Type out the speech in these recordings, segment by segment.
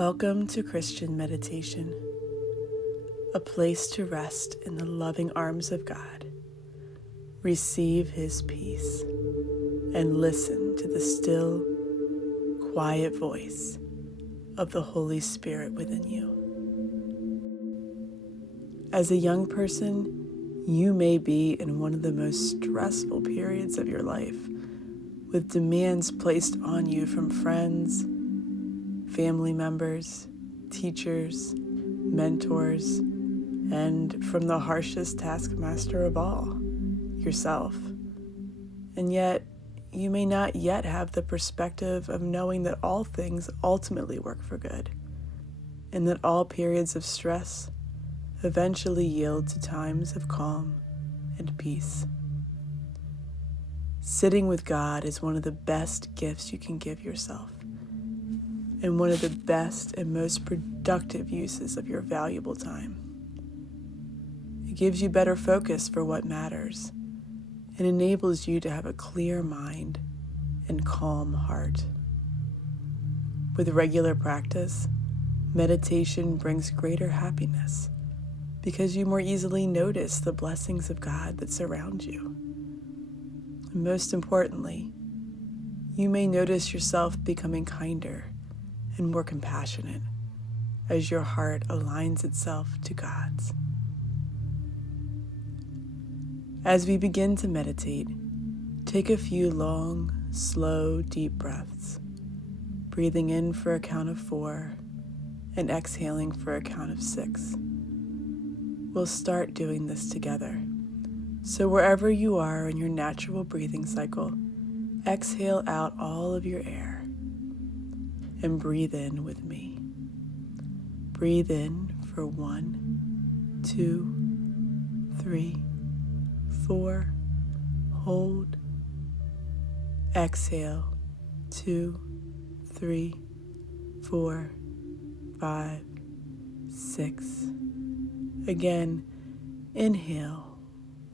Welcome to Christian Meditation, a place to rest in the loving arms of God, receive His peace, and listen to the still, quiet voice of the Holy Spirit within you. As a young person, you may be in one of the most stressful periods of your life, with demands placed on you from friends, family members, teachers, mentors, and from the harshest taskmaster of all, yourself. And yet, you may not yet have the perspective of knowing that all things ultimately work for good, and that all periods of stress eventually yield to times of calm and peace. Sitting with God is one of the best gifts you can give yourself, and one of the best and most productive uses of your valuable time. It gives you better focus for what matters and enables you to have a clear mind and calm heart. With regular practice, meditation brings greater happiness because you more easily notice the blessings of God that surround you. And most importantly, you may notice yourself becoming kinder and more compassionate as your heart aligns itself to God's. As we begin to meditate, take a few long, slow, deep breaths, breathing in for a count of 4 and exhaling for a count of 6. We'll start doing this together. So wherever you are in your natural breathing cycle, exhale out all of your air and breathe in with me. Breathe in for 1, 2, 3, 4. Hold. Exhale. 2, 3, 4, 5, 6. Again, inhale.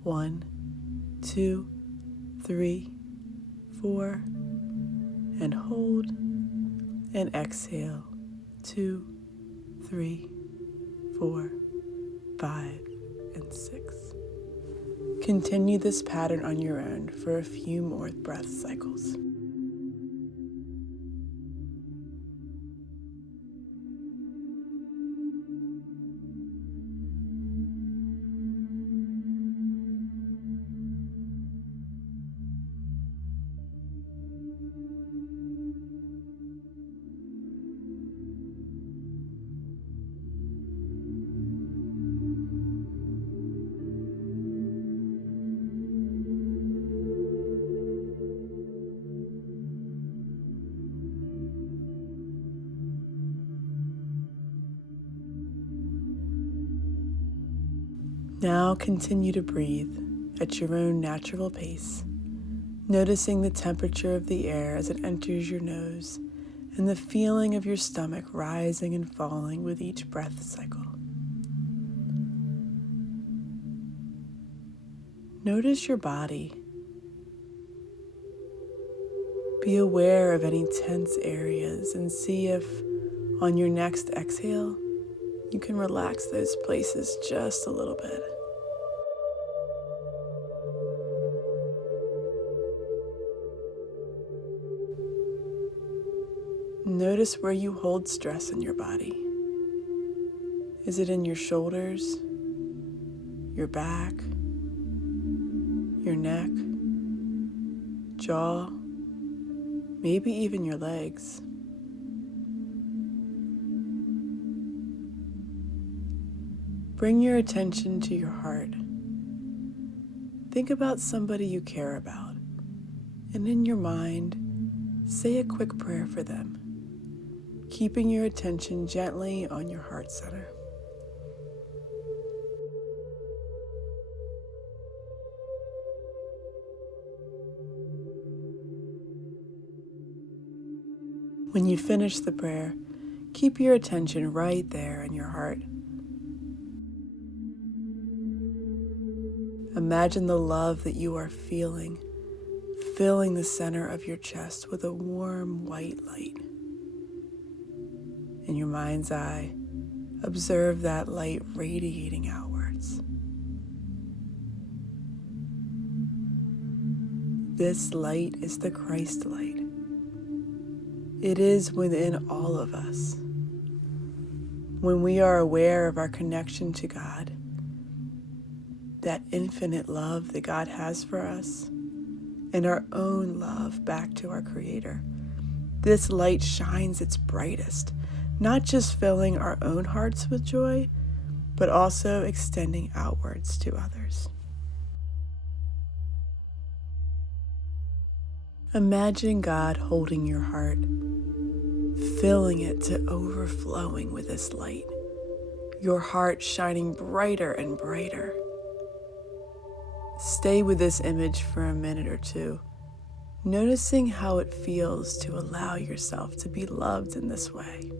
1, 2, 3, 4, and hold. And exhale, 2, 3, 4, 5, and 6. Continue this pattern on your own for a few more breath cycles. Now continue to breathe at your own natural pace, noticing the temperature of the air as it enters your nose and the feeling of your stomach rising and falling with each breath cycle. Notice your body. Be aware of any tense areas and see if, on your next exhale, you can relax those places just a little bit. Notice where you hold stress in your body. Is it in your shoulders, your back, your neck, jaw, maybe even your legs? Bring your attention to your heart. Think about somebody you care about, and in your mind, say a quick prayer for them, keeping your attention gently on your heart center. When you finish the prayer, keep your attention right there in your heart. Imagine the love that you are feeling, filling the center of your chest with a warm white light. In your mind's eye, observe that light radiating outwards. This light is the Christ light. It is within all of us. When we are aware of our connection to God, that infinite love that God has for us, and our own love back to our Creator, this light shines its brightest, not just filling our own hearts with joy, but also extending outwards to others. Imagine God holding your heart, filling it to overflowing with this light, your heart shining brighter and brighter. Stay with this image for a minute or two, noticing how it feels to allow yourself to be loved in this way.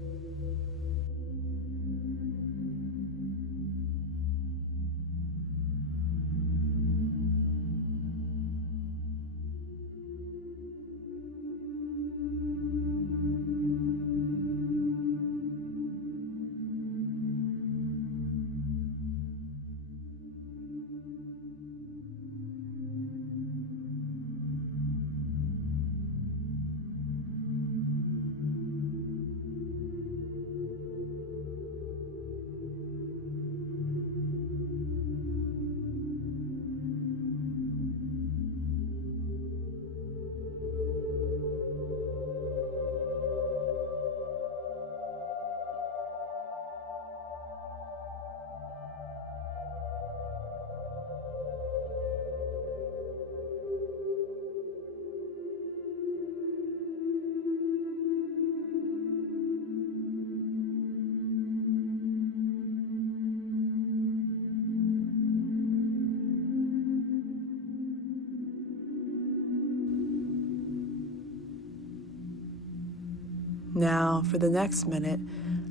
Now, for the next minute,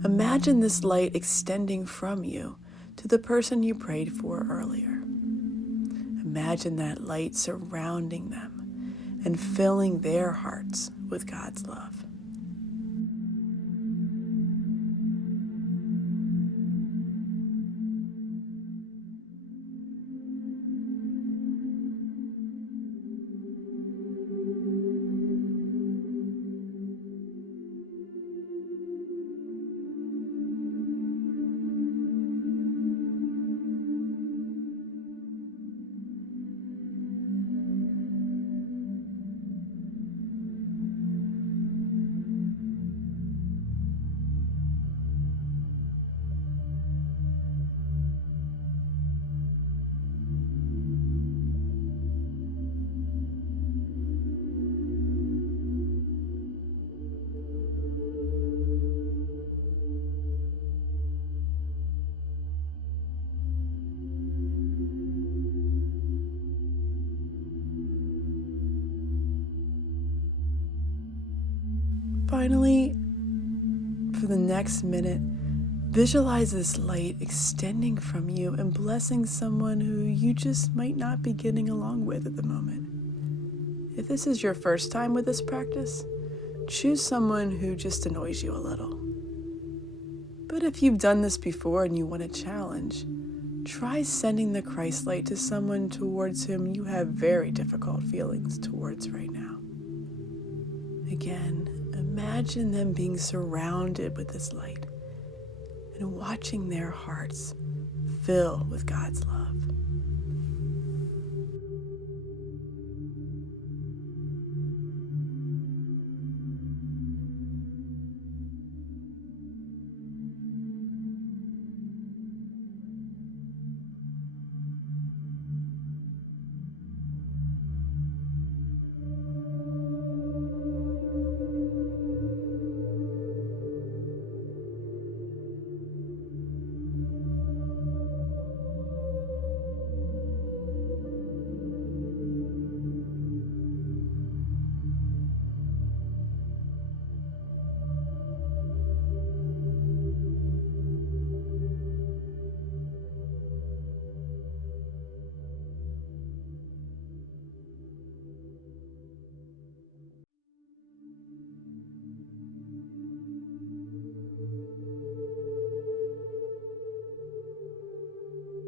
imagine this light extending from you to the person you prayed for earlier. Imagine that light surrounding them and filling their hearts with God's love. Finally, for the next minute, visualize this light extending from you and blessing someone who you just might not be getting along with at the moment. If this is your first time with this practice, choose someone who just annoys you a little. But if you've done this before and you want a challenge, try sending the Christ light to someone towards whom you have very difficult feelings towards right now. Again, imagine them being surrounded with this light and watching their hearts fill with God's love.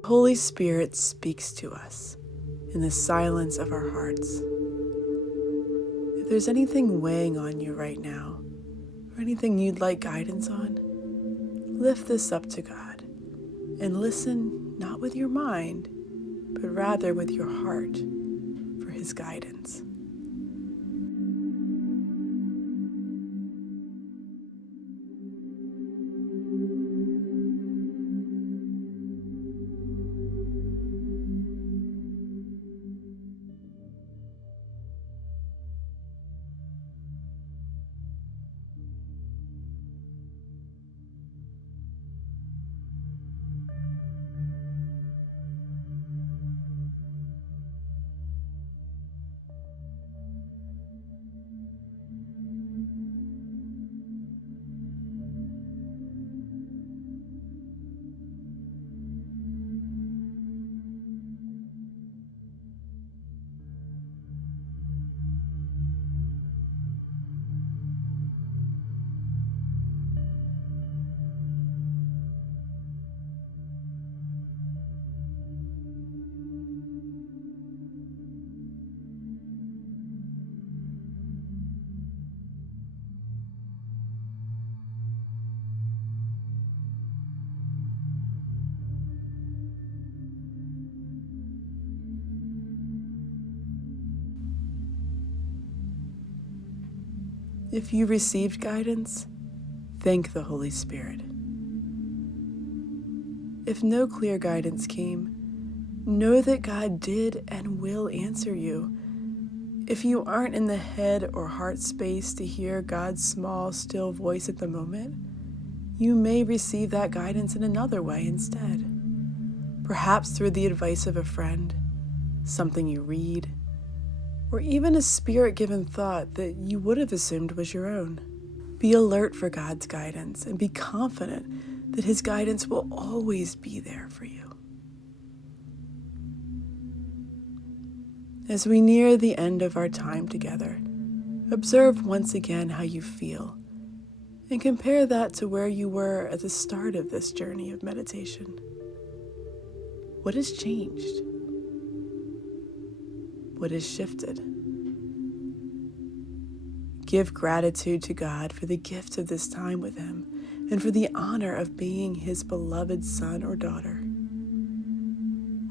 Holy Spirit speaks to us in the silence of our hearts. If there's anything weighing on you right now, or anything you'd like guidance on, lift this up to God and listen not with your mind, but rather with your heart for His guidance. If you received guidance, thank the Holy Spirit. If no clear guidance came, know that God did and will answer you. If you aren't in the head or heart space to hear God's small, still voice at the moment, you may receive that guidance in another way instead. Perhaps through the advice of a friend, something you read, or even a spirit-given thought that you would have assumed was your own. Be alert for God's guidance and be confident that His guidance will always be there for you. As we near the end of our time together, observe once again how you feel and compare that to where you were at the start of this journey of meditation. What has changed? What has shifted? Give gratitude to God for the gift of this time with Him and for the honor of being His beloved son or daughter.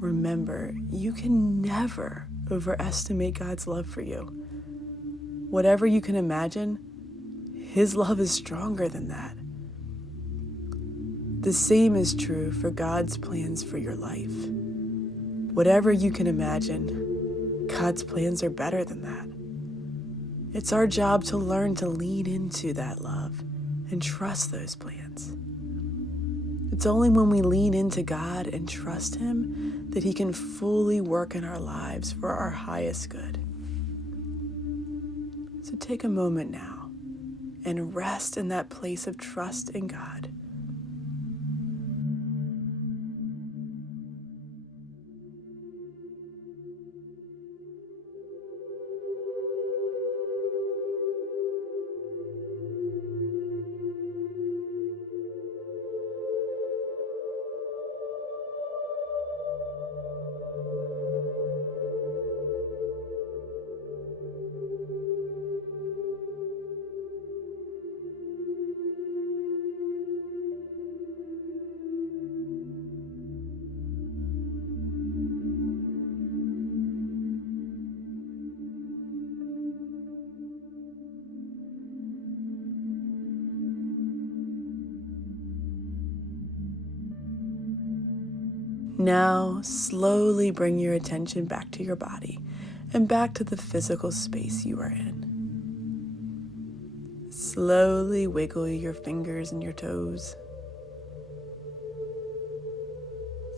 Remember, you can never overestimate God's love for you. Whatever you can imagine, His love is stronger than that. The same is true for God's plans for your life. Whatever you can imagine, God's plans are better than that. It's our job to learn to lean into that love and trust those plans. It's only when we lean into God and trust Him that He can fully work in our lives for our highest good. So take a moment now and rest in that place of trust in God. Now, slowly bring your attention back to your body and back to the physical space you are in. Slowly wiggle your fingers and your toes.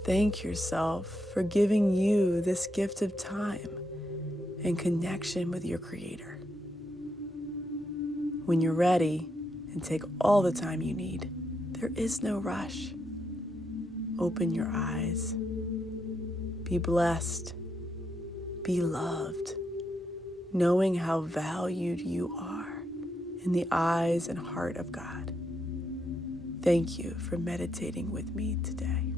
Thank yourself for giving you this gift of time and connection with your Creator. When you're ready, and take all the time you need, there is no rush. Open your eyes. Be blessed. Be loved, knowing how valued you are in the eyes and heart of God. Thank you for meditating with me today.